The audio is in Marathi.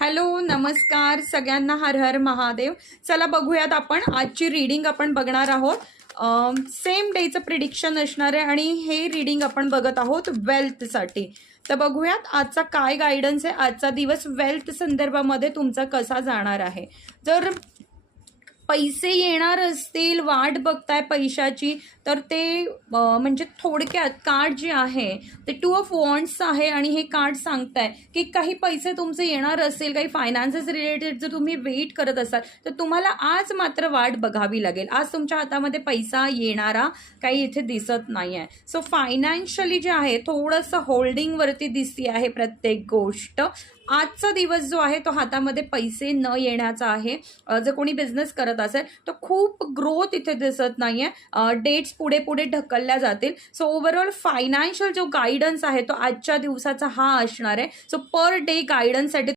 हॅलो, नमस्कार सगळ्यांना. हर हर महादेव. चला बघूयात, आपण आजची रीडिंग आपण बघणार आहोत. सेम डेचं प्रिडिक्शन असणार आहे आणि हे रीडिंग आपण बघत आहोत वेल्थसाठी. तर बघूयात आजचा काय गायडन्स आहे. आजचा दिवस वेल्थ संदर्भामध्ये तुमचा कसा जाणार आहे. जर पैसे येणार असतील, वाट बघताय पैशाची, तर ते म्हणजे थोडक्यात कार्ड जे आहे ते 2 ऑफ वॉन्ड्स आहे आणि हे कार्ड सांगताय की काही पैसे तुमचे येणार असेल, काही फायनान्सेस रिलेटेड जर तुम्ही वेट करत असाल तर तुम्हाला आज मात्र वाट बघावी लागेल. आज तुमच्या हातामध्ये पैसा येणारा काही इथे दिसत नाही आहे. सो फायनान्शियली जे आहे थोडंसं होल्डिंगवरती दिसते आहे प्रत्येक गोष्ट. आजचा दिवस जो आहे तो हातामध्ये पैसे न येण्याचा आहे. जर कोणी बिझनेस करत असेल तर खूप ग्रोथ इथे दिसत नाहीये. डेट्स पुढे पुढे ढकलल्या जातील. सो ओव्हरऑल फायनान्शियल जो गायडन्स आहे तो आजच्या दिवसाचा हा असणार आहे. So per day गायडन्ससाठी